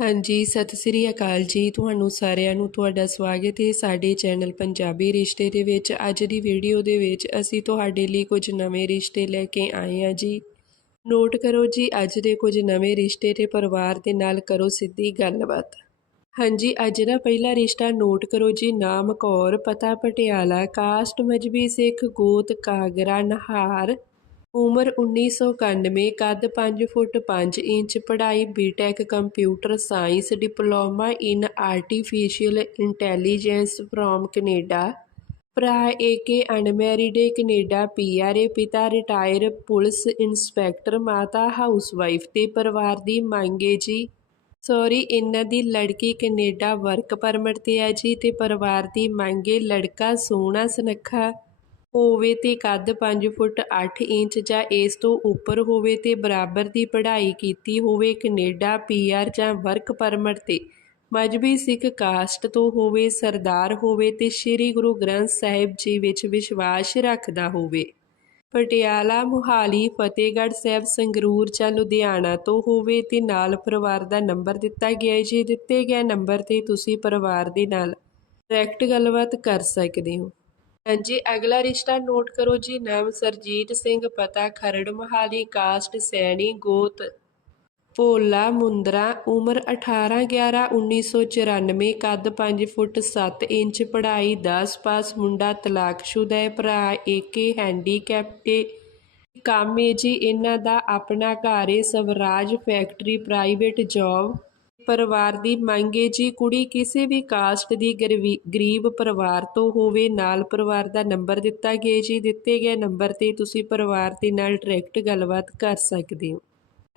ਹਾਂਜੀ, ਸਤਿ ਸ੍ਰੀ ਅਕਾਲ ਜੀ। ਤੁਹਾਨੂੰ ਸਾਰਿਆਂ ਨੂੰ ਤੁਹਾਡਾ ਸਵਾਗਤ ਹੈ ਸਾਡੇ ਚੈਨਲ ਪੰਜਾਬੀ ਰਿਸ਼ਤੇ ਦੇ ਵਿੱਚ। ਅੱਜ ਦੀ ਵੀਡੀਓ ਦੇ ਵਿੱਚ ਅਸੀਂ ਤੁਹਾਡੇ ਲਈ ਕੁਝ ਨਵੇਂ ਰਿਸ਼ਤੇ ਲੈ ਕੇ ਆਏ ਹਾਂ ਜੀ। ਨੋਟ ਕਰੋ ਜੀ, ਅੱਜ ਦੇ ਕੁਝ ਨਵੇਂ ਰਿਸ਼ਤੇ ਤੇ ਪਰਿਵਾਰ ਦੇ ਨਾਲ ਕਰੋ ਸਿੱਧੀ ਗੱਲਬਾਤ। ਹਾਂਜੀ, ਅੱਜ ਦਾ ਪਹਿਲਾ ਰਿਸ਼ਤਾ ਨੋਟ ਕਰੋ ਜੀ, ਨਾਮ ਕੌਰ, ਪਤਾ ਪਟਿਆਲਾ, ਕਾਸਟ ਮਜਬੀ ਸਿੱਖ, ਗੋਤ ਕਾਗਰਾ ਨਹਾਰ ਉਮਰ 1991 ਕੱਦ ਪੰਜ ਫੁੱਟ ਪੰਜ ਇੰਚ, ਪੜ੍ਹਾਈ BTech computer science diploma in artificial intelligence from Canada ਭਰਾ ਏਕੇ ਅਨਮੈਰਿਡ ਏ ਕੈਨੇਡਾ ਪੀਆਰਏ ਪਿਤਾ ਰਿਟਾਇਰ ਪੁਲਿਸ ਇੰਸਪੈਕਟਰ, ਮਾਤਾ ਹਾਊਸਵਾਈਫ ਤੇ ਪਰਿਵਾਰ ਦੀ ਮੰਗੇ ਜੀ। ਸੌਰੀ ਇਹਨਾਂ ਦੀ ਲੜਕੀ ਕੈਨੇਡਾ ਵਰਕ ਪਰਮਿਟ ਤੇ ਹੈ ਜੀ ਤੇ ਪਰਿਵਾਰ ਦੀ ਮੰਗੇ ਲੜਕਾ ਸੋਹਣਾ ਸੁਨੱਖਾ। ਹੋਵੇ ਤੇ ਕੱਦ 5 ਫੁੱਟ 8 ਇੰਚ ਜਾਂ ਇਸ ਤੋਂ ਉੱਪਰ ਹੋਵੇ ਤੇ ਬਰਾਬਰ ਦੀ ਪੜ੍ਹਾਈ ਕੀਤੀ ਹੋਵੇ ਕੈਨੇਡਾ ਪੀਆਰ ਜਾਂ ਵਰਕ ਪਰਮਿਟ ਤੇ। ਮਜਬੀ ਸਿੱਖ ਕਾਸਟ ਤੋਂ ਹੋਵੇ, ਸਰਦਾਰ ਹੋਵੇ ਤੇ ਸ੍ਰੀ ਗੁਰੂ ਗ੍ਰੰਥ ਸਾਹਿਬ ਜੀ ਵਿੱਚ ਵਿਸ਼ਵਾਸ ਰੱਖਦਾ ਹੋਵੇ। ਪਟਿਆਲਾ, ਮੁਹਾਲੀ, ਫਤਿਹਗੜ੍ਹ ਸਾਹਿਬ, ਸੰਗਰੂਰ ਜਾਂ ਲੁਧਿਆਣਾ ਤੋਂ ਹੋਵੇ ਤੇ ਨਾਲ ਪਰਿਵਾਰ ਦਾ ਨੰਬਰ ਦਿੱਤਾ ਗਿਆ ਹੈ। ਜੀ ਦਿੱਤੇ ਗਏ ਨੰਬਰ ਤੇ ਤੁਸੀਂ ਪਰਿਵਾਰ ਦੇ ਨਾਲ ਡਾਇਰੈਕਟ ਗੱਲਬਾਤ ਕਰ ਸਕਦੇ ਹੋ। ਹਾਂਜੀ, ਅਗਲਾ ਰਿਸ਼ਤਾ ਨੋਟ ਕਰੋ ਜੀ, ਨਾਮ ਸਰਜੀਤ ਸਿੰਘ, ਪਤਾ ਖਰੜ, ਮਹਾਲੀ, ਕਾਸਟ, ਸੈਣੀ, ਗੋਤ, ਭੋਲਾ, ਮੁੰਦਰਾ, ਉਮਰ 18 11 1994 ਕੱਦ 5 ਫੁੱਟ 7 ਇੰਚ, ਪੜ੍ਹਾਈ 10 ਪਾਸ, ਮੁੰਡਾ ਤਲਾਕਸ਼ੁਦਾ ਹੈ, ਭਰਾ ਏਕੇ ਹੈਂਡੀਕੈਪ ਤੇ ਕੰਮ ਹੈ ਜੀ, ਇਹਨਾਂ ਦਾ ਆਪਣਾ ਘਰ ਹੈ ਸਵਰਾਜ ਫੈਕਟਰੀ, ਪ੍ਰਾਈਵੇਟ ਜੌਬ। ਪਰਿਵਾਰ ਦੀ ਮੰਗ ਹੈ ਜੀ ਕੁੜੀ ਕਿਸੇ ਵੀ ਕਾਸਟ ਦੀ ਗਰੀਬੀ- ਗਰੀਬ ਪਰਿਵਾਰ ਤੋਂ ਹੋਵੇ, ਨਾਲ ਪਰਿਵਾਰ ਦਾ ਨੰਬਰ ਦਿੱਤਾ ਗਿਆ ਜੀ। ਦਿੱਤੇ ਗਏ ਨੰਬਰ ਤੇ ਤੁਸੀਂ ਪਰਿਵਾਰ ਦੇ ਨਾਲ ਡਾਇਰੈਕਟ ਗੱਲਬਾਤ ਕਰ ਸਕਦੇ ਹੋ।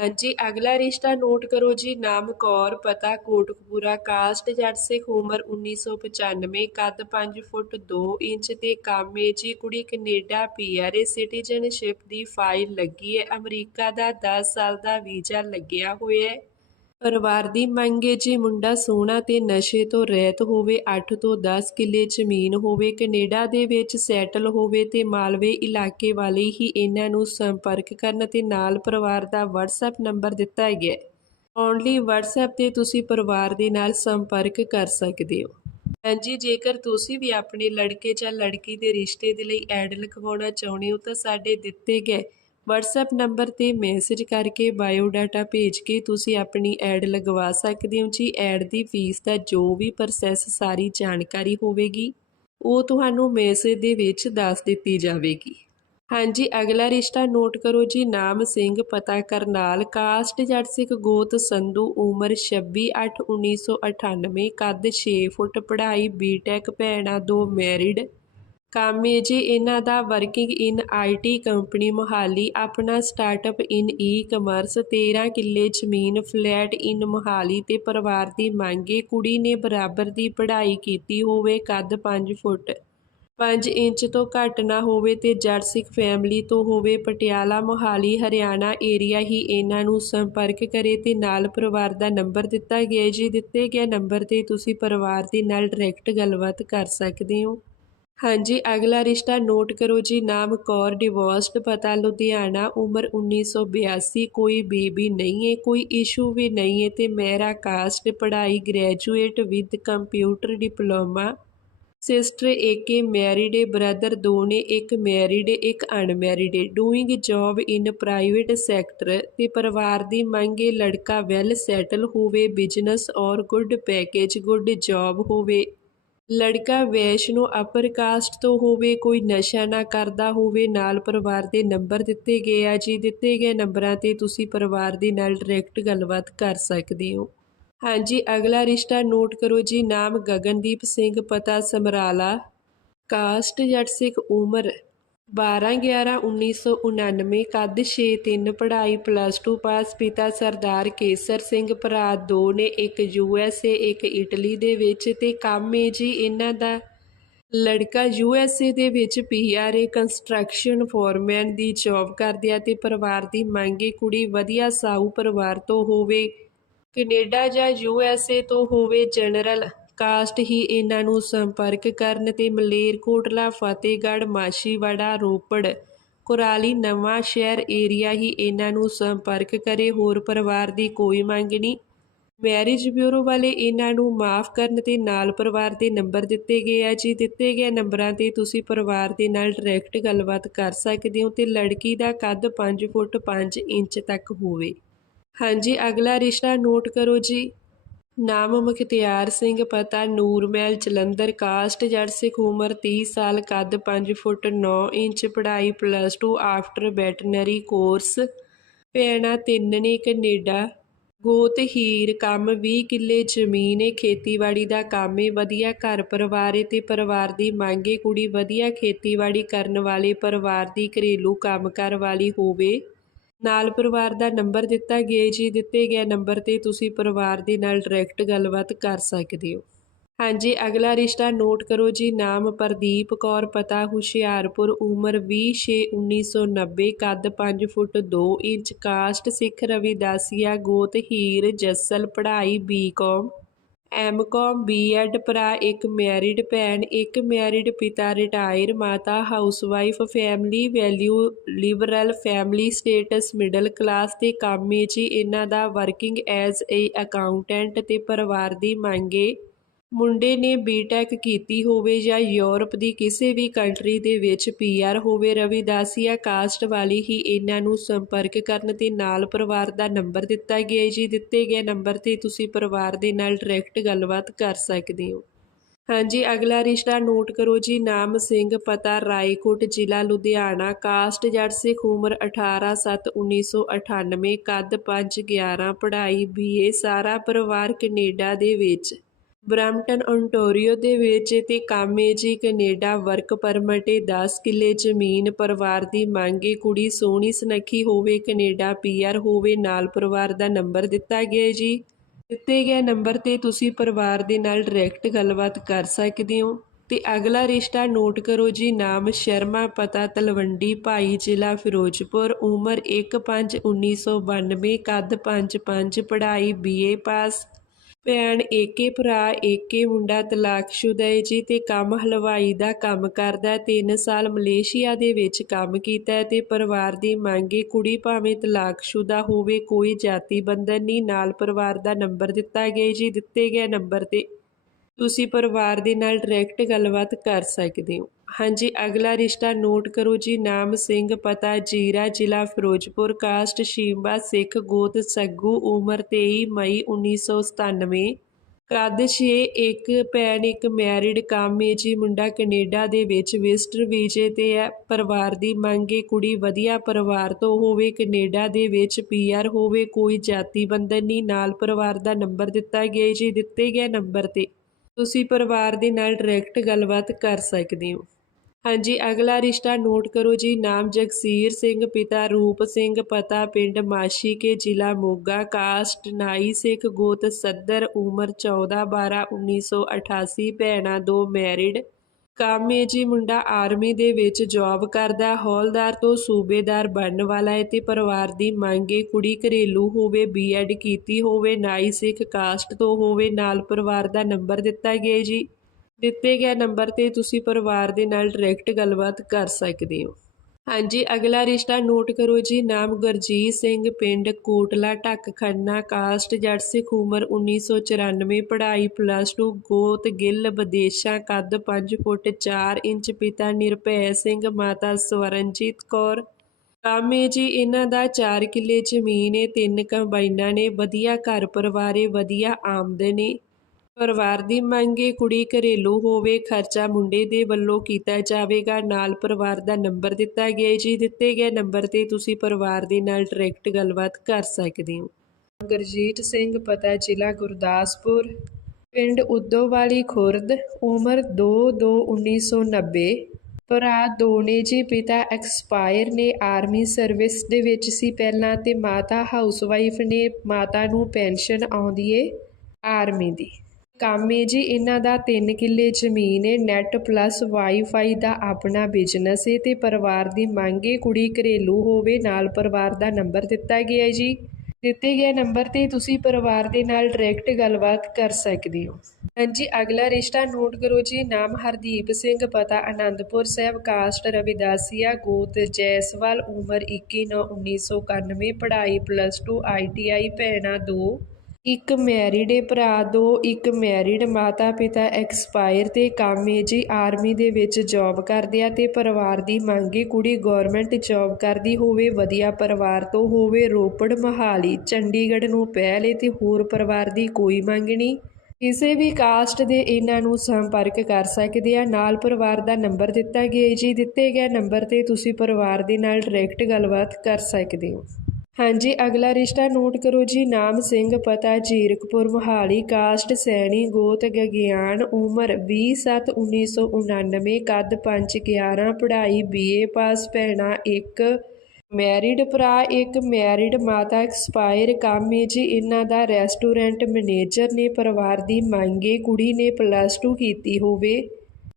ਹਾਂਜੀ, ਅਗਲਾ ਰਿਸ਼ਤਾ ਨੋਟ ਕਰੋ ਜੀ। ਨਾਮ ਕੌਰ, ਪਤਾ ਕੋਟਕਪੂਰਾ ਕਾਸਟ ਜੱਟ ਸਿੱਖ ਉਮਰ 1995 ਕੱਦ 5 ਫੁੱਟ 2 ਇੰਚ ਤੇ ਕੰਮ ਹੈ ਜੀ। ਕੁੜੀ ਕੈਨੇਡਾ ਪੀਆਰਏ ਸਿਟੀਜ਼ਨਸ਼ਿਪ ਦੀ ਫਾਈਲ ਲੱਗੀ ਹੈ ਅਮਰੀਕਾ ਦਾ 10 ਸਾਲ ਦਾ ਵੀਜ਼ਾ ਲੱਗਿਆ ਹੋਇਆ ਹੈ ਪਰਿਵਾਰ ਦੀ ਮੰਗ ਹੈ, ਜੇ ਮੁੰਡਾ ਸੋਹਣਾ ਤੇ ਨਸ਼ੇ ਤੋਂ ਰਹਿਤ ਹੋਵੇ 8 ਤੋਂ 10 ਕਿੱਲੇ ਜ਼ਮੀਨ ਹੋਵੇ, ਕੈਨੇਡਾ ਦੇ ਵਿੱਚ ਸੈਟਲ ਹੋਵੇ ਤੇ ਮਾਲਵੇ ਇਲਾਕੇ ਵਾਲੇ ਹੀ ਇਹਨਾਂ ਨੂੰ ਸੰਪਰਕ ਕਰਨ ਤੇ ਨਾਲ ਪਰਿਵਾਰ ਦਾ WhatsApp ਨੰਬਰ ਦਿੱਤਾ ਗਿਆ ਹੈ। ਓਨਲੀ WhatsApp ਤੇ ਤੁਸੀਂ ਪਰਿਵਾਰ ਦੇ ਨਾਲ ਸੰਪਰਕ ਕਰ ਸਕਦੇ ਹੋ। ਹਾਂਜੀ, ਜੇਕਰ ਤੁਸੀਂ ਵੀ ਆਪਣੇ ਲੜਕੇ ਜਾਂ ਲੜਕੀ ਦੇ ਰਿਸ਼ਤੇ ਦੇ ਲਈ ਐਡ ਲਿਖਵਾਉਣਾ ਚਾਹੁੰਦੇ ਹੋ ਤਾਂ ਸਾਡੇ ਦਿੱਤੇ ਗਏ WhatsApp ਨੰਬਰ ਤੇ ਮੈਸੇਜ ਕਰਕੇ ਬਾਇਓਡਾਟਾ ਭੇਜ ਕੇ ਤੁਸੀਂ ਆਪਣੀ ਐਡ ਲਗਵਾ ਸਕਦੇ ਹੋ ਜੀ। ਐਡ ਦੀ ਫੀਸ ਦਾ ਜੋ ਵੀ ਪ੍ਰੋਸੈਸ ਸਾਰੀ ਜਾਣਕਾਰੀ ਹੋਵੇਗੀ, ਉਹ ਤੁਹਾਨੂੰ ਮੈਸੇਜ ਦੇ ਵਿੱਚ ਦੱਸ ਦਿੱਤੀ ਜਾਵੇਗੀ। ਹਾਂਜੀ, ਅਗਲਾ ਰਿਸ਼ਤਾ ਨੋਟ ਕਰੋ ਜੀ। ਨਾਮ ਸਿੰਘ, ਪਤਾ ਕਰਨਾਲ, ਕਾਸਟ ਜੱਟ ਸਿੱਖ ਗੋਤ ਸੰਧੂ, ਉਮਰ 26 8 1998 ਕੱਦ 6 ਫੁੱਟ, ਪੜ੍ਹਾਈ ਬੀਟੈਕ ਭੈਣਾ ਦੋ ਮੈਰਿਡ ਕੰਮ ਹੈ ਜੀ ਇਹਨਾਂ ਦਾ working in IT company Mohali, ਆਪਣਾ ਸਟਾਰਟਅਪ ਇਨ ਈ ਕਮਰਸ 13 ਕਿੱਲੇ ਜ਼ਮੀਨ ਫਲੈਟ ਇਨ ਮੋਹਾਲੀ ਤੇ ਪਰਿਵਾਰ ਦੀ ਮੰਗੇ ਕੁੜੀ ਨੇ ਬਰਾਬਰ ਦੀ ਪੜ੍ਹਾਈ ਕੀਤੀ ਹੋਵੇ ਕੱਦ 5 ਫੁੱਟ। 5 ਇੰਚ ਤੋਂ ਘੱਟ ਨਾ ਹੋਵੇ ਤੇ ਜੱਟ ਸਿੱਖ ਫੈਮਿਲੀ ਤੋਂ ਹੋਵੇ, ਪਟਿਆਲਾ, ਮੋਹਾਲੀ, ਹਰਿਆਣਾ ਏਰੀਆ ਹੀ ਇਹਨਾਂ ਨੂੰ ਸੰਪਰਕ ਕਰੇ ਤੇ ਨਾਲ ਪਰਿਵਾਰ ਦਾ ਨੰਬਰ ਦਿੱਤਾ ਗਿਆ ਜੀ ਦਿੱਤੇ ਗਏ ਨੰਬਰ ਤੇ ਤੁਸੀਂ ਪਰਿਵਾਰ ਦੇ ਨਾਲ ਡਾਇਰੈਕਟ ਗੱਲਬਾਤ ਕਰ ਸਕਦੇ ਹੋ। ਹਾਂਜੀ, ਅਗਲਾ ਰਿਸ਼ਤਾ ਨੋਟ ਕਰੋ ਜੀ, ਨਾਮ ਕੌਰ ਡਿਵੋਰਸਡ ਪਤਾ ਲੁਧਿਆਣਾ, ਉਮਰ 1982 ਕੋਈ ਬੇਬੀ ਨਹੀਂ ਹੈ, ਕੋਈ ਇਸ਼ੂ ਵੀ ਨਹੀਂ ਹੈ ਤੇ ਮੇਰਾ ਕਾਸਟ ਪੜ੍ਹਾਈ graduate with computer diploma sister AK married ਏ ਬ੍ਰਦਰ ਦੋ ਨੇ ਇੱਕ ਮੈਰਿਡ ਇੱਕ unmarried doing job in private sector ਤੇ ਪਰਿਵਾਰ ਦੀ ਮੰਗ ਏ ਲੜਕਾ ਵੈਲ ਸੈਟਲ ਹੋਵੇ ਬਿਜ਼ਨਸ ਔਰ ਗੁੱਡ ਪੈਕੇਜ ਗੁੱਡ ਜੌਬ ਹੋਵੇ। ਲੜਕਾ ਵੈਸ਼ਨੋ ਅਪਰ ਕਾਸਟ ਤੋਂ ਹੋਵੇ, ਕੋਈ ਨਸ਼ਾ ਨਾ ਕਰਦਾ ਹੋਵੇ, ਨਾਲ ਪਰਿਵਾਰ ਦੇ ਨੰਬਰ ਦਿੱਤੇ ਗਏ ਆ ਜੀ। ਦਿੱਤੇ ਗਏ ਨੰਬਰਾਂ ਤੇ ਤੁਸੀਂ ਪਰਿਵਾਰ ਦੇ ਨਾਲ ਡਾਇਰੈਕਟ ਗੱਲਬਾਤ ਕਰ ਸਕਦੇ ਹੋ। ਹਾਂਜੀ, ਅਗਲਾ ਰਿਸ਼ਤਾ ਨੋਟ ਕਰੋ ਜੀ। ਨਾਮ ਗਗਨਦੀਪ ਸਿੰਘ, ਪਤਾ ਸਮਰਾਲਾ। ਕਾਸਟ ਜੱਟ ਸਿੱਖ ਉਮਰ 12 11 1999 ਕੱਦ 6 3 ਪੜ੍ਹਾਈ ਪਲੱਸ ਟੂ ਪਾਸ ਪਿਤਾ ਸਰਦਾਰ ਕੇਸਰ ਸਿੰਘ ਭਰਾ ਦੋ ਨੇ ਇੱਕ ਯੂ ਐਸ ਏ ਇੱਕ ਇਟਲੀ ਦੇ ਵਿੱਚ ਤੇ ਕੰਮ ਏ ਜੀ ਇਹਨਾਂ ਦਾ। ਲੜਕਾ ਯੂ ਐਸ ਏ ਦੇ ਵਿੱਚ ਪੀ ਆਰ ਏ ਕੰਸਟਰਕਸ਼ਨ ਫੋਰਮੈਨ ਦੀ ਜੌਬ ਕਰਦੇ ਆ ਤੇ ਪਰਿਵਾਰ ਦੀ ਮੰਗ ਮੰਗੇ ਕੁੜੀ ਵਧੀਆ ਸਾਊ ਪਰਿਵਾਰ ਤੋਂ ਹੋਵੇ। ਕੈਨੇਡਾ ਜਾਂ ਯੂ ਐਸ ਏ ਤੋਂ ਹੋਵੇ ਜਨਰਲ ਕਾਸਟ ਹੀ ਇਹਨਾਂ ਨੂੰ ਸੰਪਰਕ ਕਰਨ ਤੇ ਮਲੇਰਕੋਟਲਾ ਫਤਿਹਗੜ੍ਹ ਮਾਸ਼ੀਵਾੜਾ ਰੋਪੜ, ਕੁਰਾਲੀ, ਨਵਾਂ ਸ਼ਹਿਰ ਏਰੀਆ ਹੀ ਇਹਨਾਂ ਨੂੰ ਸੰਪਰਕ ਕਰੇ। ਹੋਰ ਪਰਿਵਾਰ ਦੀ ਕੋਈ ਮੰਗ ਨਹੀਂ। ਮੈਰਿਜ ਬਿਊਰੋ ਵਾਲੇ ਇਹਨਾਂ ਨੂੰ ਮਾਫ ਕਰਨ ਤੇ ਨਾਲ ਪਰਿਵਾਰ ਦੇ ਨੰਬਰ ਦਿੱਤੇ ਗਏ ਆ ਜੀ। ਦਿੱਤੇ ਗਏ ਨੰਬਰਾਂ ਤੇ ਤੁਸੀਂ ਪਰਿਵਾਰ ਦੇ ਨਾਲ ਡਾਇਰੈਕਟ ਗੱਲਬਾਤ ਕਰ ਸਕਦੇ ਹੋ ਤੇ ਲੜਕੀ ਦਾ ਕੱਦ 5 ਫੁੱਟ 5 ਇੰਚ ਤੱਕ ਹੋਵੇ। ਹਾਂਜੀ, ਅਗਲਾ ਰਿਸ਼ਤਾ ਨੋਟ ਕਰੋ ਜੀ। ਨਾਮ ਮੁਖਤਿਆਰ ਸਿੰਘ ਪਤਾ ਨੂਰਮਹਿਲ ਜਲੰਧਰ, ਕਾਸਟ ਜੜ ਸਿੱਖ ਉਮਰ 30 ਸਾਲ, ਕੱਦ 5 ਫੁੱਟ 9 ਇੰਚ, ਪੜ੍ਹਾਈ ਪਲੱਸ 2 ਆਫਟਰ ਵੈਟਨਰੀ ਕੋਰਸ ਭੈਣਾਂ ਤਿੰਨ ਨੇ ਕੈਨੇਡਾ ਗੋਤ ਹੀਰ, ਕੰਮ 20 ਕਿੱਲੇ, ਜ਼ਮੀਨ ਏ, ਖੇਤੀਬਾੜੀ ਦਾ ਕੰਮ ਏ, ਵਧੀਆ ਘਰ ਪਰਿਵਾਰ ਏ ਤੇ ਪਰਿਵਾਰ ਦੀ ਮੰਗ ਏ, ਕੁੜੀ ਵਧੀਆ ਖੇਤੀਬਾੜੀ ਕਰਨ ਵਾਲੇ, ਪਰਿਵਾਰ ਦੀ ਘਰੇਲੂ ਕੰਮਕਾਰ ਵਾਲੀ ਹੋਵੇ। ਨਾਲ ਪਰਿਵਾਰ ਦਾ ਨੰਬਰ ਦਿੱਤਾ ਗਿਆ ਜੀ, ਦਿੱਤੇ ਗਏ ਨੰਬਰ ਤੇ ਤੁਸੀਂ ਪਰਿਵਾਰ ਦੇ ਨਾਲ ਡਾਇਰੈਕਟ ਗੱਲਬਾਤ ਕਰ ਸਕਦੇ ਹੋ। ਹਾਂਜੀ, ਅਗਲਾ ਰਿਸ਼ਤਾ ਨੋਟ ਕਰੋ ਜੀ, ਨਾਮ ਪ੍ਰਦੀਪ ਕੌਰ, ਪਤਾ ਹੁਸ਼ਿਆਰਪੁਰ, ਉਮਰ 20/6/1990 ਕੱਦ 5 foot 2 inch, caste Sikh Ravidasia ਗੋਤ ਹੀਰ, ਜੱਸਲ, ਪੜ੍ਹਾਈ ਬੀਕਾਮ ਐਮਕਾਮ ਬੀਐਡ ਭਰਾ, ਇੱਕ ਮੈਰਿਡ ਭੈਣ, ਇੱਕ ਮੈਰਿਡ ਪਿਤਾ ਰਿਟਾਇਰ ਮਾਤਾ housewife family value liberal family status middle class ਤੇ ਕਾਮੇ ਜੀ ਇਹਨਾਂ ਦਾ ਵਰਕਿੰਗ ਐਜ਼ ਏ ਅਕਾਊਂਟੈਂਟ ਤੇ ਪਰਿਵਾਰ ਦੀ ਮੰਗੇ ਮੁੰਡੇ ਨੇ ਬੀਟੈਕ ਕੀਤੀ ਹੋਵੇ ਜਾਂ ਯੂਰਪ ਦੀ ਕਿਸੇ ਵੀ ਕੰਟਰੀ ਦੇ ਵਿੱਚ ਪੀਆਰ ਹੋਵੇ ਰਵਿਦਾਸ ਜਾਂ ਕਾਸਟ ਵਾਲੀ ਹੀ ਇਹਨਾਂ ਨੂੰ ਸੰਪਰਕ ਕਰਨ ਤੇ ਨਾਲ ਪਰਿਵਾਰ ਦਾ ਨੰਬਰ ਦਿੱਤਾ ਗਿਆ ਜੀ। ਦਿੱਤੇ ਗਏ ਨੰਬਰ ਤੇ ਤੁਸੀਂ ਪਰਿਵਾਰ ਦੇ ਨਾਲ ਡਾਇਰੈਕਟ ਗੱਲਬਾਤ ਕਰ ਸਕਦੇ ਹੋ। ਹਾਂਜੀ, ਅਗਲਾ ਰਿਸ਼ਤਾ ਨੋਟ ਕਰੋ ਜੀ। ਨਾਮ ਸਿੰਘ, ਪਤਾ ਰਾਏਕੋਟ, ਜ਼ਿਲ੍ਹਾ ਲੁਧਿਆਣਾ। ਕਾਸਟ ਜੱਟ ਸਿੱਖ ਉਮਰ 18 7 1998 ਕੱਦ 5 11 ਪੜ੍ਹਾਈ ਬੀਏ ਸਾਰਾ ਪਰਿਵਾਰ ਕੈਨੇਡਾ ਦੇ ਵਿੱਚ। ਬ੍ਰੈਂਪਟਨ ਓਨਟਾਰੀਓ ਦੇ ਵਿੱਚ ਤੇ ਕਾਮੇ ਜੀ ਕੈਨੇਡਾ ਵਰਕ ਪਰਮਿਟ ਏ 10 ਕਿੱਲੇ ਜ਼ਮੀਨ ਪਰਿਵਾਰ ਦੀ ਮੰਗੇ ਕੁੜੀ ਸੋਹਣੀ ਸੁਨੱਖੀ ਹੋਵੇ, ਕੈਨੇਡਾ ਪੀਆਰ ਹੋਵੇ, ਨਾਲ ਪਰਿਵਾਰ ਦਾ ਨੰਬਰ ਦਿੱਤਾ ਗਿਆ ਜੀ। ਦਿੱਤੇ ਗਏ ਨੰਬਰ ਤੇ ਤੁਸੀਂ ਪਰਿਵਾਰ ਦੇ ਨਾਲ ਡਾਇਰੈਕਟ ਗੱਲਬਾਤ ਕਰ ਸਕਦੇ ਹੋ। ਤੇ ਅਗਲਾ ਰਿਸ਼ਤਾ ਨੋਟ ਕਰੋ ਜੀ, ਨਾਮ ਸ਼ਰਮਾ, ਪਤਾ ਤਲਵੰਡੀ, ਭਾਈ ਜ਼ਿਲ੍ਹਾ ਫਿਰੋਜ਼ਪੁਰ, ਉਮਰ 1/5/1992 ਕੱਦ 5/5 ਪੜ੍ਹਾਈ ਬੀਏ ਪਾਸ ਭੈਣ, ਏਕੇ ਭਰਾ, ਏਕੇ ਮੁੰਡਾ ਤਲਾਕਸ਼ੁਦਾ ਹੈ ਜੀ ਤੇ ਕੰਮ ਹਲਵਾਈ ਦਾ ਕੰਮ ਕਰਦਾ 3 ਸਾਲ ਮਲੇਸ਼ੀਆ ਦੇ ਵਿੱਚ ਕੰਮ ਕੀਤਾ ਹੈ ਤੇ ਪਰਿਵਾਰ ਦੀ ਮੰਗ ਮੰਗੇ ਕੁੜੀ ਭਾਵੇਂ ਤਲਾਕਸ਼ੁਦਾ ਹੋਵੇ, ਕੋਈ ਜਾਤੀ ਬੰਧਨ ਨਹੀਂ, ਨਾਲ ਪਰਿਵਾਰ ਦਾ ਨੰਬਰ ਦਿੱਤਾ ਗਿਆ ਜੀ, ਦਿੱਤੇ ਗਏ ਨੰਬਰ ਤੇ ਤੁਸੀਂ ਪਰਿਵਾਰ ਦੇ ਨਾਲ ਡਾਇਰੈਕਟ ਗੱਲਬਾਤ ਕਰ ਸਕਦੇ ਹੋ। ਹਾਂਜੀ, ਅਗਲਾ ਰਿਸ਼ਤਾ ਨੋਟ ਕਰੋ ਜੀ। ਨਾਮ ਸਿੰਘ, ਪਤਾ ਜੀਰਾ, ਜ਼ਿਲ੍ਹਾ ਫਿਰੋਜ਼ਪੁਰ। ਕਾਸਟ ਸ਼ੀਮਬਾ ਸਿੱਖ, ਗੋਤ, ਸੱਗੂ, ਉਮਰ 23 ਮਈ 1997 ਕੱਦ 6 ਇੱਕ ਭੈਣ, ਇੱਕ ਮੈਰਿਡ ਕਾਮੇ ਜੀ। ਮੁੰਡਾ ਕੈਨੇਡਾ ਦੇ ਵਿੱਚ ਵਿਜ਼ਟਰ ਵੀਜ਼ੇ ਤੇ ਹੈ। ਪਰਿਵਾਰ ਦੀ ਮੰਗ ਮੰਗੇ ਕੁੜੀ ਵਧੀਆ ਪਰਿਵਾਰ ਤੋਂ ਹੋਵੇ, ਕੈਨੇਡਾ ਦੇ ਵਿੱਚ ਪੀਆਰ ਹੋਵੇ, ਕੋਈ ਜਾਤੀ ਬੰਧਨ ਨਹੀਂ। ਨਾਲ ਪਰਿਵਾਰ ਦਾ ਨੰਬਰ ਦਿੱਤਾ ਗਿਆ ਜੀ। ਦਿੱਤੇ ਗਏ ਨੰਬਰ ਤੇ ਤੁਸੀਂ ਪਰਿਵਾਰ ਦੇ ਨਾਲ ਡਾਇਰੈਕਟ ਗੱਲਬਾਤ ਕਰ ਸਕਦੇ ਹੋ। ਹਾਂਜੀ, ਅਗਲਾ ਰਿਸ਼ਤਾ ਨੋਟ ਕਰੋ ਜੀ। ਨਾਮ ਜਗਸੀਰ ਸਿੰਘ, ਪਿਤਾ ਰੂਪ ਸਿੰਘ, ਪਤਾ ਪਿੰਡ ਮਾਸ਼ੀ ਕੇ, ਜ਼ਿਲ੍ਹਾ ਮੋਗਾ। ਕਾਸਟ ਨਾਈ ਸਿੱਖ, ਗੋਤ ਸੱਦਰ, ਉਮਰ 14 12 1988 ਭੈਣਾਂ ਦੋ, ਮੈਰਿਡ। ਕਾਮੇ ਜੀ ਮੁੰਡਾ ਆਰਮੀ ਦੇ ਵਿੱਚ ਜੌਬ ਕਰਦਾ, ਹੌਲਦਾਰ ਤੋਂ ਸੂਬੇਦਾਰ ਬਣਨ ਵਾਲਾ ਹੈ ਤੇ ਪਰਿਵਾਰ ਦੀ ਮੰਗ ਮੰਗੇ ਕੁੜੀ ਘਰੇਲੂ ਹੋਵੇ ਬੀਐਡ ਕੀਤੀ ਹੋਵੇ ਨਾਈ ਸਿੱਖ ਕਾਸਟ ਤੋਂ ਹੋਵੇ, ਨਾਲ ਪਰਿਵਾਰ ਦਾ ਨੰਬਰ ਦਿੱਤਾ ਗਿਆ ਜੀ। ਦਿੱਤੇ ਗਏ ਨੰਬਰ ਤੇ ਤੁਸੀਂ ਪਰਿਵਾਰ ਦੇ ਨਾਲ ਡਾਇਰੈਕਟ ਗੱਲਬਾਤ ਕਰ ਸਕਦੇ ਹੋ। ਹਾਂਜੀ, ਅਗਲਾ ਰਿਸ਼ਤਾ ਨੋਟ ਕਰੋ ਜੀ, ਨਾਮ ਗੁਰਜੀਤ ਸਿੰਘ, ਪਿੰਡ ਕੋਟਲਾ, ਢੱਕ ਖੰਨਾ, ਕਾਸਟ ਜੱਟ ਸਿੱਖ ਉਮਰ 1994 ਪੜ੍ਹਾਈ ਪਲੱਸ 2 ਗੋਤ, ਗਿੱਲ, ਵਿਦੇਸ਼ਾਂ, ਕੱਦ 5 ਫੁੱਟ 4 ਇੰਚ, ਪਿਤਾ ਨਿਰਭੈ ਸਿੰਘ, ਮਾਤਾ ਸਵਰਨਜੀਤ ਕੌਰ। ਕਾਮੇ ਜੀ, ਇਹਨਾਂ ਦਾ 4 ਕਿੱਲੇ ਜ਼ਮੀਨ ਏ, ਤਿੰਨ ਕੰਬਾਈਨਾਂ ਨੇ, ਵਧੀਆ ਘਰ ਪਰਿਵਾਰੇ ਵਧੀਆ ਆਮਦਨ ਏ। ਪਰਿਵਾਰ ਦੀ ਮੰਗ ਮੰਗੇ ਕੁੜੀ ਘਰੇਲੂ ਹੋਵੇ, ਖਰਚਾ ਮੁੰਡੇ ਦੇ ਵੱਲੋਂ ਕੀਤਾ ਜਾਵੇਗਾ, ਨਾਲ ਪਰਿਵਾਰ ਦਾ ਨੰਬਰ ਦਿੱਤਾ ਗਿਆ ਜੀ। ਦਿੱਤੇ ਗਏ ਨੰਬਰ ਤੇ ਤੁਸੀਂ ਪਰਿਵਾਰ ਦੇ ਨਾਲ ਡਾਇਰੈਕਟ ਗੱਲਬਾਤ ਕਰ ਸਕਦੇ ਹੋ। ਗੁਰਜੀਤ ਸਿੰਘ, ਪਤਾ ਜ਼ਿਲ੍ਹਾ ਗੁਰਦਾਸਪੁਰ, ਪਿੰਡ ਉਦੋਵਾਲੀ ਖੁਰਦ, ਉਮਰ 2-2-1990 ਭਰਾ ਦੋ ਨੇ ਜੀ, ਪਿਤਾ ਐਕਸਪਾਇਰ ਨੇ ਆਰਮੀ ਸਰਵਿਸ ਦੇ ਵਿੱਚ ਸੀ ਪਹਿਲਾਂ ਤੇ ਮਾਤਾ ਹਾਊਸਵਾਈਫ ਨੇ, ਮਾਤਾ ਨੂੰ ਪੈਨਸ਼ਨ ਆਉਂਦੀ ਏ ਆਰਮੀ ਦੀ। ਕਾਮੇ ਜੀ, ਇਹਨਾਂ ਦਾ 3 ਕਿੱਲੇ ਜ਼ਮੀਨ ਏ। ਨੈਟ ਪਲੱਸ ਵਾਈਫਾਈ ਦਾ ਆਪਣਾ ਬਿਜ਼ਨਸ ਏ ਤੇ ਪਰਿਵਾਰ ਦੀ ਮੰਗ ਮੰਗੇ ਕੁੜੀ ਘਰੇਲੂ ਹੋਵੇ, ਨਾਲ ਪਰਿਵਾਰ ਦਾ ਨੰਬਰ ਦਿੱਤਾ ਗਿਆ ਜੀ। ਦਿੱਤੇ ਗਏ ਨੰਬਰ ਤੇ ਤੁਸੀਂ ਪਰਿਵਾਰ ਦੇ ਨਾਲ ਡਾਇਰੈਕਟ ਗੱਲਬਾਤ ਕਰ ਸਕਦੇ ਹੋ। ਹਾਂਜੀ, ਅਗਲਾ ਰਿਸ਼ਤਾ ਨੋਟ ਕਰੋ ਜੀ। ਨਾਮ ਹਰਦੀਪ ਸਿੰਘ, ਪਤਾ ਆਨੰਦਪੁਰ ਸਾਹਿਬ ਕਾਸਟ ਰਵਿਦਾਸੀਆ, ਗੋਤ ਜੈਸਵਾਲ, ਉਮਰ 21 9 1991 ਪੜ੍ਹਾਈ ਪਲੱਸ 2 ਆਈਟੀਆਈ ਭੈਣਾਂ ਦੋ। ਇੱਕ ਮੈਰਿਡ ਏ ਭਰਾ, ਦੋ ਇੱਕ ਮੈਰਿਡ ਮਾਤਾ ਪਿਤਾ ਐਕਸਪਾਇਰ ਤੇ ਕੰਮ ਏ ਜੀ ਆਰਮੀ ਦੇ ਵਿੱਚ ਜੌਬ ਕਰਦੇ ਆ ਤੇ ਪਰਿਵਾਰ ਦੀ ਮੰਗ ਏ ਕੁੜੀ ਗਵਰਨਮੈਂਟ ਜੌਬ ਕਰਦੀ ਹੋਵੇ, ਵਧੀਆ ਪਰਿਵਾਰ ਤੋਂ ਹੋਵੇ, ਰੋਪੜ ਮਹਾਲੀ, ਚੰਡੀਗੜ੍ਹ ਨੂੰ ਪਹਿਲ ਤੇ ਹੋਰ ਪਰਿਵਾਰ ਦੀ ਕੋਈ ਮੰਗ ਨਹੀਂ। ਕਿਸੇ ਵੀ ਕਾਸਟ ਦੇ ਇਹਨਾਂ ਨੂੰ ਸੰਪਰਕ ਕਰ ਸਕਦੇ ਆ। ਨਾਲ ਪਰਿਵਾਰ ਦਾ ਨੰਬਰ ਦਿੱਤਾ ਗਿਆ ਹੈ ਜੀ। ਦਿੱਤੇ ਗਏ ਨੰਬਰ ਤੇ ਤੁਸੀਂ ਪਰਿਵਾਰ ਦੇ ਨਾਲ ਡਾਇਰੈਕਟ ਗੱਲਬਾਤ ਕਰ ਸਕਦੇ ਹੋ। ਹਾਂਜੀ, ਅਗਲਾ ਰਿਸ਼ਤਾ ਨੋਟ ਕਰੋ ਜੀ। ਨਾਮ ਸਿੰਘ, ਪਤਾ ਜੀਰਕਪੁਰ, ਮੋਹਾਲੀ, ਕਾਸਟ, ਸੈਣੀ, ਗੋਤ, ਗਗਿਆਨ, ਉਮਰ 20/7/1999 ਕੱਦ 5/11 ਪੜ੍ਹਾਈ, ਬੀਏ, ਪਾਸ ਭੈਣਾ 1 ਮੈਰਿਡ ਭਰਾ, ਇੱਕ ਮੈਰਿਡ ਮਾਤਾ, ਐਕਸਪਾਇਰ, ਕੰਮ ਏ ਜੀ। ਇਹਨਾਂ ਦਾ ਰੈਸਟੋਰੈਂਟ ਮੈਨੇਜਰ ਨੇ, ਪਰਿਵਾਰ ਦੀ ਮੰਗੇ ਕੁੜੀ ਨੇ ਪਲੱਸ 2 ਕੀਤੀ ਹੋਵੇ।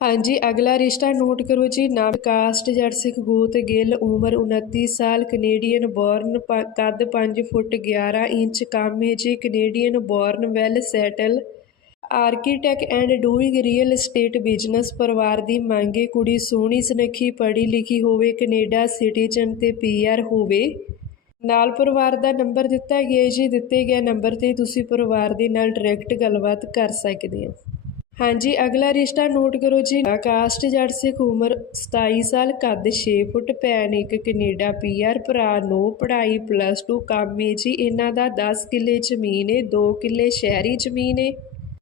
ਹਾਂਜੀ, ਅਗਲਾ ਰਿਸ਼ਤਾ ਨੋਟ ਕਰੋ ਜੀ। ਨਾਮ ਕਾਸਟ ਜੱਟ ਸਿੱਖ ਗੋਤ ਗਿੱਲ, ਉਮਰ 29 ਸਾਲ ਕੈਨੇਡੀਅਨ ਬੋਰਨ ਕੱਦ 5 ਫੁੱਟ 11 ਇੰਚ, ਕੰਮ ਹੈ ਜੀ Canadian born well settled architect and doing real estate business ਪਰਿਵਾਰ ਦੀ ਮੰਗੇ ਕੁੜੀ ਸੋਹਣੀ, ਸੁਨੱਖੀ, ਪੜ੍ਹੀ ਲਿਖੀ ਹੋਵੇ ਕੈਨੇਡਾ ਸਿਟੀਜ਼ਨ ਤੇ ਪੀਆਰ ਹੋਵੇ। ਨਾਲ ਪਰਿਵਾਰ ਦਾ ਨੰਬਰ ਦਿੱਤਾ ਗਿਆ ਜੀ। ਦਿੱਤੇ ਗਏ ਨੰਬਰ ਤੇ ਤੁਸੀਂ ਪਰਿਵਾਰ ਦੇ ਨਾਲ ਡਾਇਰੈਕਟ ਗੱਲਬਾਤ ਕਰ ਸਕਦੇ ਹੋ। ਹਾਂਜੀ, ਅਗਲਾ ਰਿਸ਼ਤਾ ਨੋਟ ਕਰੋ ਜੀ। ਆਕਾਸ਼ਟ ਜੱਟ ਸਿੱਖ ਉਮਰ 27 ਸਾਲ, ਕੱਦ 6 ਫੁੱਟ, ਭੈਣ ਇੱਕ ਕੈਨੇਡਾ ਪੀਆਰ, ਭਰਾ ਨੂੰ, ਪੜ੍ਹਾਈ ਪਲੱਸ 2 ਕੰਮ ਹੈ ਜੀ। ਇਹਨਾਂ ਦਾ 10 ਕਿੱਲੇ ਜ਼ਮੀਨ ਹੈ 2 ਕਿੱਲੇ ਸ਼ਹਿਰੀ ਜ਼ਮੀਨ ਹੈ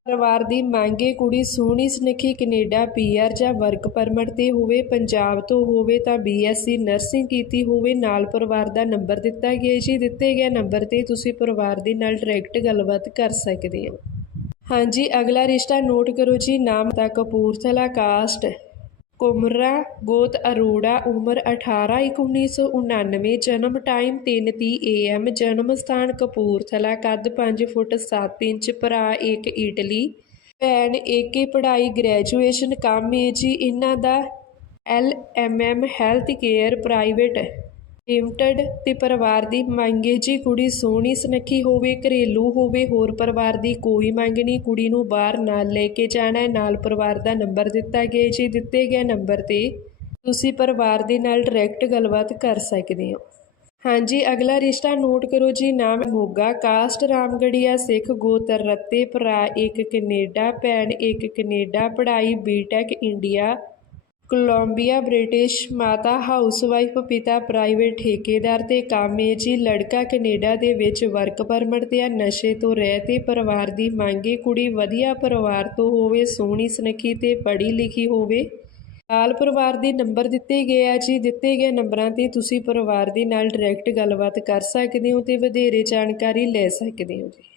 ਪਰਿਵਾਰ ਦੀ ਮੰਗੇ ਕੁੜੀ ਸੋਹਣੀ ਸੁਨੱਖੀ ਕੈਨੇਡਾ ਪੀਆਰ ਜਾਂ ਵਰਕ ਪਰਮਿਟ ਤੇ ਹੋਵੇ, ਪੰਜਾਬ ਤੋਂ ਹੋਵੇ ਤਾਂ ਬੀਐਸਸੀ ਨਰਸਿੰਗ ਕੀਤੀ ਹੋਵੇ, ਨਾਲ ਪਰਿਵਾਰ ਦਾ ਨੰਬਰ ਦਿੱਤਾ ਗਿਆ ਜੀ। ਦਿੱਤੇ ਗਏ ਨੰਬਰ ਤੇ ਤੁਸੀਂ ਪਰਿਵਾਰ ਦੇ ਨਾਲ ਡਾਇਰੈਕਟ ਗੱਲਬਾਤ ਕਰ ਸਕਦੇ ਹੋ। ਹਾਂਜੀ, ਅਗਲਾ ਰਿਸ਼ਤਾ ਨੋਟ ਕਰੋ ਜੀ, ਨਾਮ ਤਾਂ ਕਪੂਰਥਲਾ ਕਾਸਟ ਕੁਮਰਾ, ਗੋਤ ਅਰੋੜਾ, ਉਮਰ 18 1999 ਜਨਮ ਟਾਈਮ 3:30 AM, ਜਨਮ ਸਥਾਨ ਕਪੂਰਥਲਾ, ਕੱਦ 5 ਫੁੱਟ 7 ਇੰਚ, ਭਰਾ ਇੱਕ ਇਟਲੀ, ਭੈਣ ਏਕੇ ਪੜ੍ਹਾਈ ਗ੍ਰੈਜੂਏਸ਼ਨ ਕੰਮ ਹੈ ਜੀ, ਇਹਨਾਂ ਦਾ L M M health care private limited ਅਤੇ ਪਰਿਵਾਰ ਦੀ ਮੰਗੇ ਜੀ ਕੁੜੀ ਸੋਹਣੀ ਸੁਨੱਖੀ ਹੋਵੇ, ਘਰੇਲੂ ਹੋਵੇ, ਹੋਰ ਪਰਿਵਾਰ ਦੀ ਕੋਈ ਮੰਗ ਨਹੀਂ, ਕੁੜੀ ਨੂੰ ਬਾਹਰ ਨਾਲ ਲੈ ਕੇ ਜਾਣਾ ਹੈ। ਨਾਲ ਪਰਿਵਾਰ ਦਾ ਨੰਬਰ ਦਿੱਤਾ ਗਿਆ ਜੀ ਦਿੱਤੇ ਗਏ ਨੰਬਰ ਤੇ ਤੁਸੀਂ ਪਰਿਵਾਰ ਦੇ ਨਾਲ ਡਾਇਰੈਕਟ ਗੱਲਬਾਤ ਕਰ ਸਕਦੇ ਹੋ। ਹਾਂਜੀ, ਅਗਲਾ ਰਿਸ਼ਤਾ ਨੋਟ ਕਰੋ ਜੀ। ਨਾਮ ਮੋਗਾ, ਕਾਸਟ ਰਾਮਗੜੀਆ, ਸਿੱਖ ਗੋਤਰ ਰੱਤੇ, ਭਰਾ ਇੱਕ ਕੈਨੇਡਾ, ਭੈਣ ਇੱਕ ਕੈਨੇਡਾ, ਪੜ੍ਹਾਈ ਬੀਟੈਕ ਇੰਡੀਆ ਕੋਲੰਬੀਆ, ਬ੍ਰਿਟਿਸ਼ ਮਾਤਾ ਹਾਊਸਵਾਈਫ ਪਿਤਾ ਪ੍ਰਾਈਵੇਟ ਠੇਕੇਦਾਰ ਤੇ ਕੰਮ ਏ ਜੀ ਲੜਕਾ ਕੈਨੇਡਾ ਦੇ ਵਿੱਚ ਵਰਕ ਪਰਮਿਟ ਤੇ ਆ, ਨਸ਼ੇ ਤੋਂ ਰਹਿ ਤੇ ਪਰਿਵਾਰ ਦੀ ਮੰਗੇ ਕੁੜੀ ਵਧੀਆ ਪਰਿਵਾਰ ਤੋਂ ਹੋਵੇ, ਸੋਹਣੀ ਸੁਨੱਖੀ ਤੇ ਪੜ੍ਹੀ ਲਿਖੀ ਹੋਵੇ। ਨਾਲ ਪਰਿਵਾਰ ਦੇ ਨੰਬਰ ਦਿੱਤੇ ਗਏ ਆ ਜੀ, ਦਿੱਤੇ ਗਏ ਨੰਬਰਾਂ ਤੇ ਤੁਸੀਂ ਪਰਿਵਾਰ ਦੇ ਨਾਲ ਡਾਇਰੈਕਟ ਗੱਲਬਾਤ ਕਰ ਸਕਦੇ ਹੋ ਤੇ ਵਧੇਰੇ ਜਾਣਕਾਰੀ ਲੈ ਸਕਦੇ ਹੋ ਜੀ।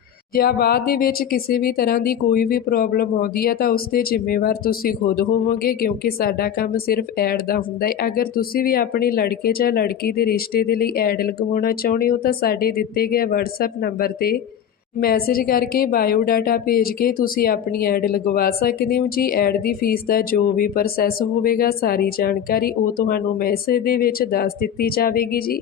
ਜਾਂ ਬਾਅਦ ਦੇ ਵਿੱਚ ਕਿਸੇ ਵੀ ਤਰ੍ਹਾਂ ਦੀ ਕੋਈ ਵੀ ਪ੍ਰੋਬਲਮ ਆਉਂਦੀ ਹੈ ਤਾਂ ਉਸ ਦੇ ਜ਼ਿੰਮੇਵਾਰ ਤੁਸੀਂ ਖੁਦ ਹੋਵੋਗੇ, ਕਿਉਂਕਿ ਸਾਡਾ ਕੰਮ ਸਿਰਫ ਐਡ ਦਾ ਹੁੰਦਾ ਹੈ ਅਗਰ ਤੁਸੀਂ ਵੀ ਆਪਣੇ ਲੜਕੇ ਜਾਂ ਲੜਕੀ ਦੇ ਰਿਸ਼ਤੇ ਦੇ ਲਈ ਐਡ ਲਗਵਾਉਣਾ ਚਾਹੁੰਦੇ ਹੋ ਤਾਂ ਸਾਡੇ ਦਿੱਤੇ ਗਏ WhatsApp ਨੰਬਰ ਤੇ ਮੈਸੇਜ ਕਰਕੇ ਬਾਇਓ ਡਾਟਾ ਭੇਜ ਕੇ ਤੁਸੀਂ ਆਪਣੀ ਐਡ ਲਗਵਾ ਸਕਦੇ ਹੋ। ਜੀ ਐਡ ਦੀ ਫੀਸ ਦਾ ਜੋ ਵੀ ਪ੍ਰੋਸੈਸ ਹੋਵੇਗਾ, ਸਾਰੀ ਜਾਣਕਾਰੀ ਉਹ ਤੁਹਾਨੂੰ ਮੈਸੇਜ ਦੇ ਵਿੱਚ ਦੱਸ ਦਿੱਤੀ ਜਾਵੇਗੀ ਜੀ।